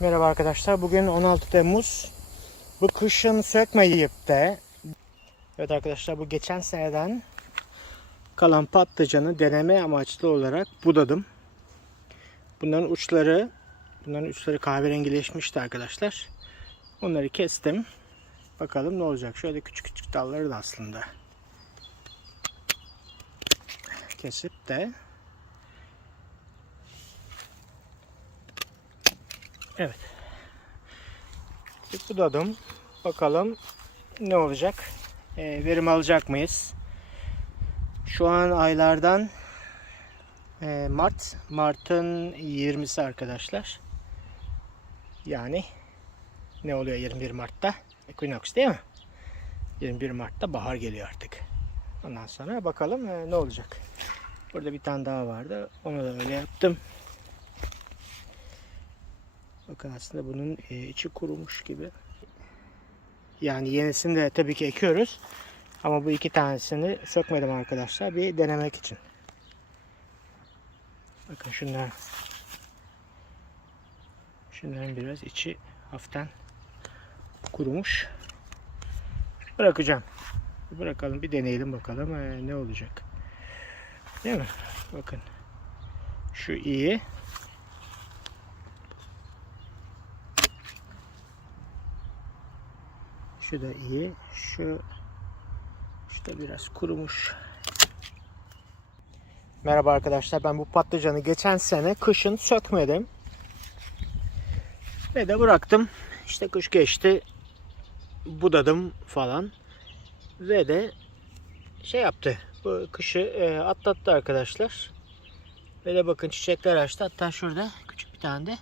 Merhaba arkadaşlar. Bugün 16 Temmuz. Bu kışın sökmeyip de Evet arkadaşlar bu geçen seneden kalan patlıcanı deneme amaçlı olarak budadım. Bunların uçları bunların uçları kahverengileşmişti arkadaşlar. Onları kestim. Bakalım ne olacak. Şöyle küçük küçük dalları da aslında kesip de Evet. Budadım. Bakalım ne olacak? Ee, verim alacak mıyız? Şu an aylardan e, Mart. Mart'ın 20'si arkadaşlar. Yani ne oluyor 21 Mart'ta? Equinox değil mi? 21 Mart'ta bahar geliyor artık. Ondan sonra bakalım e, ne olacak. Burada bir tane daha vardı. Onu da öyle yaptım. Bakın aslında bunun e, içi kurumuş gibi. Yani yenisini de tabii ki ekiyoruz. Ama bu iki tanesini sökmedim arkadaşlar. Bir denemek için. Bakın şunlar. Şunların biraz içi hafiften kurumuş. Bırakacağım. Bırakalım bir deneyelim bakalım e, ne olacak. Değil mi? Bakın. Şu iyi. Şu da iyi. Şu da biraz kurumuş. Merhaba arkadaşlar. Ben bu patlıcanı geçen sene kışın sökmedim. Ve de bıraktım. İşte kış geçti. Budadım falan. Ve de şey yaptı. Bu kışı e, atlattı arkadaşlar. Ve de bakın çiçekler açtı. Hatta şurada küçük bir tane de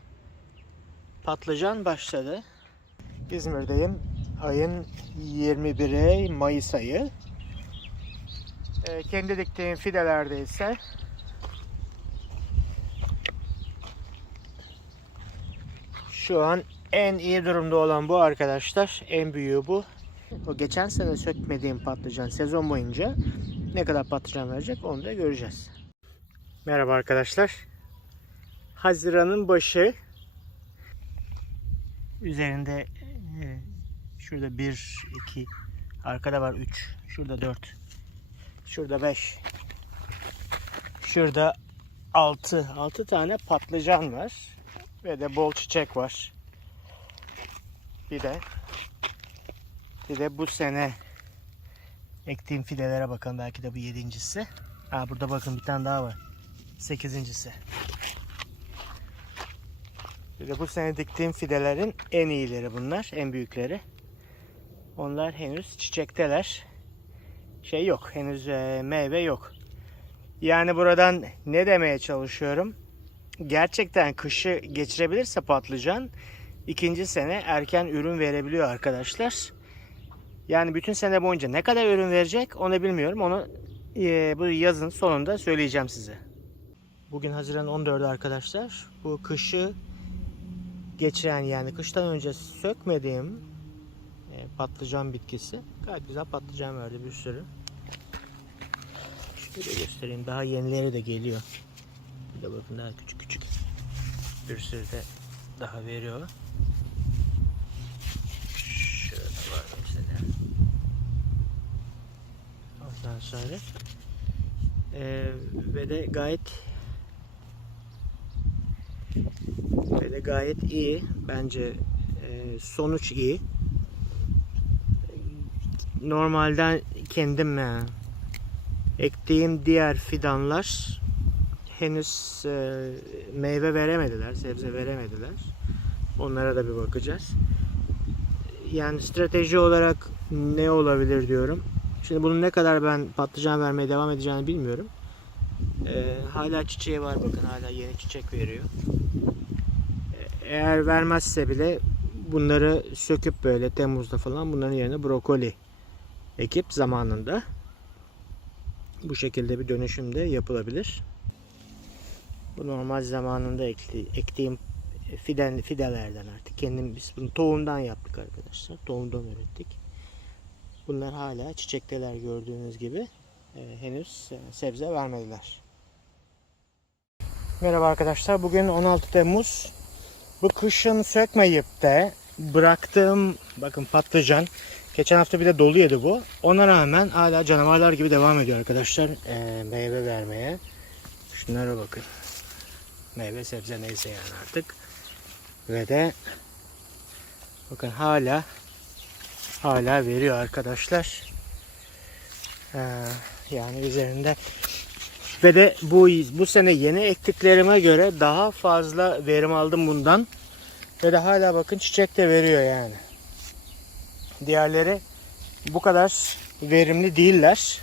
patlıcan başladı. İzmir'deyim ayın 21'i Mayıs ayı. Ee, kendi diktiğim fidelerde ise şu an en iyi durumda olan bu arkadaşlar. En büyüğü bu. O geçen sene sökmediğim patlıcan sezon boyunca ne kadar patlıcan verecek onu da göreceğiz. Merhaba arkadaşlar. Haziran'ın başı. Üzerinde e, Şurada 1, 2, arkada var 3, şurada 4, şurada 5, şurada 6, 6 tane patlıcan var ve de bol çiçek var. Bir de bir de bu sene ektiğim fidelere bakın belki de bu yedincisi. Ha burada bakın bir tane daha var. Sekizincisi. Bir de bu sene diktiğim fidelerin en iyileri bunlar, en büyükleri. Onlar henüz çiçekteler. Şey yok. Henüz e, meyve yok. Yani buradan ne demeye çalışıyorum? Gerçekten kışı geçirebilirse patlıcan ikinci sene erken ürün verebiliyor arkadaşlar. Yani bütün sene boyunca ne kadar ürün verecek onu bilmiyorum. Onu e, bu yazın sonunda söyleyeceğim size. Bugün Haziran 14'ü arkadaşlar. Bu kışı geçiren yani kıştan önce sökmediğim patlıcan bitkisi. Gayet güzel patlıcan verdi bir sürü. Şöyle göstereyim. Daha yenileri de geliyor. Bir de bakın daha küçük küçük. Bir sürü de daha veriyor. Şöyle var mesela. Ondan sonra ee, ve de gayet ve de gayet iyi. Bence e, sonuç iyi normalden kendim e, ektiğim diğer fidanlar henüz e, meyve veremediler, sebze veremediler. Onlara da bir bakacağız. Yani strateji olarak ne olabilir diyorum. Şimdi bunun ne kadar ben patlıcan vermeye devam edeceğini bilmiyorum. E, hala çiçeği var bakın hala yeni çiçek veriyor. E, eğer vermezse bile bunları söküp böyle Temmuz'da falan bunların yerine brokoli ekip zamanında bu şekilde bir dönüşüm de yapılabilir. Bu normal zamanında ekti, ektiğim fiden, fidelerden artık. Kendim biz bunu tohumdan yaptık arkadaşlar. Tohumdan ürettik. Bunlar hala çiçekteler gördüğünüz gibi. E, henüz sebze vermediler. Merhaba arkadaşlar. Bugün 16 Temmuz. Bu kışın sökmeyip de bıraktığım bakın patlıcan geçen hafta bir de dolu bu. Ona rağmen hala canavarlar gibi devam ediyor arkadaşlar ee, meyve vermeye. Şunlara bakın. Meyve sebze neyse yani artık. Ve de bakın hala hala veriyor arkadaşlar. Ee, yani üzerinde ve de bu bu sene yeni ektiklerime göre daha fazla verim aldım bundan. Ve de hala bakın çiçek de veriyor yani. Diğerleri bu kadar verimli değiller.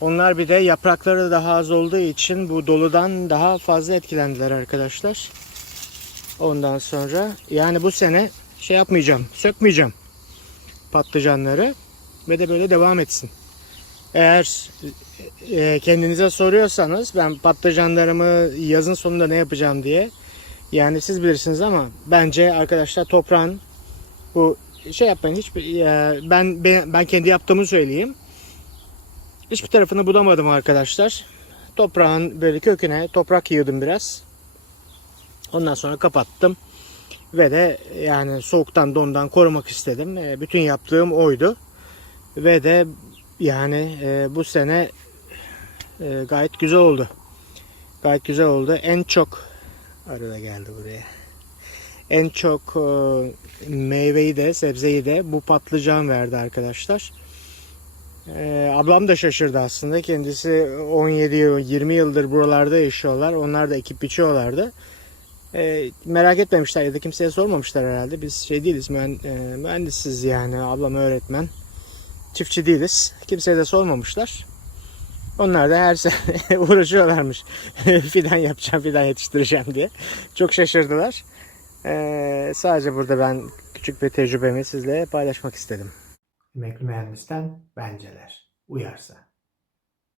Onlar bir de yaprakları daha az olduğu için bu doludan daha fazla etkilendiler arkadaşlar. Ondan sonra yani bu sene şey yapmayacağım, sökmeyeceğim patlıcanları ve de böyle devam etsin. Eğer e, kendinize soruyorsanız ben patlıcanlarımı yazın sonunda ne yapacağım diye yani siz bilirsiniz ama bence arkadaşlar toprağın bu şey yapmayın hiçbir e, ben, ben ben kendi yaptığımı söyleyeyim. Hiçbir tarafını bulamadım arkadaşlar. Toprağın böyle köküne toprak yığdım biraz. Ondan sonra kapattım. Ve de yani soğuktan dondan korumak istedim. E, Bütün yaptığım oydu. Ve de yani e, bu sene gayet güzel oldu. Gayet güzel oldu. En çok arada geldi buraya. En çok e, meyveyi de sebzeyi de bu patlıcan verdi arkadaşlar. E, ablam da şaşırdı aslında. Kendisi 17 yıl, 20 yıldır buralarda yaşıyorlar. Onlar da ekip biçiyorlardı. E, merak etmemişler ya da kimseye sormamışlar herhalde. Biz şey değiliz, mühen, e, mühendisiz yani. Ablam öğretmen. Çiftçi değiliz. Kimseye de sormamışlar. Onlar da her sene uğraşıyorlarmış. fidan yapacağım, fidan yetiştireceğim diye. Çok şaşırdılar. Ee, sadece burada ben küçük bir tecrübemi sizle paylaşmak istedim. Emekli mühendisten benceler. Uyarsa.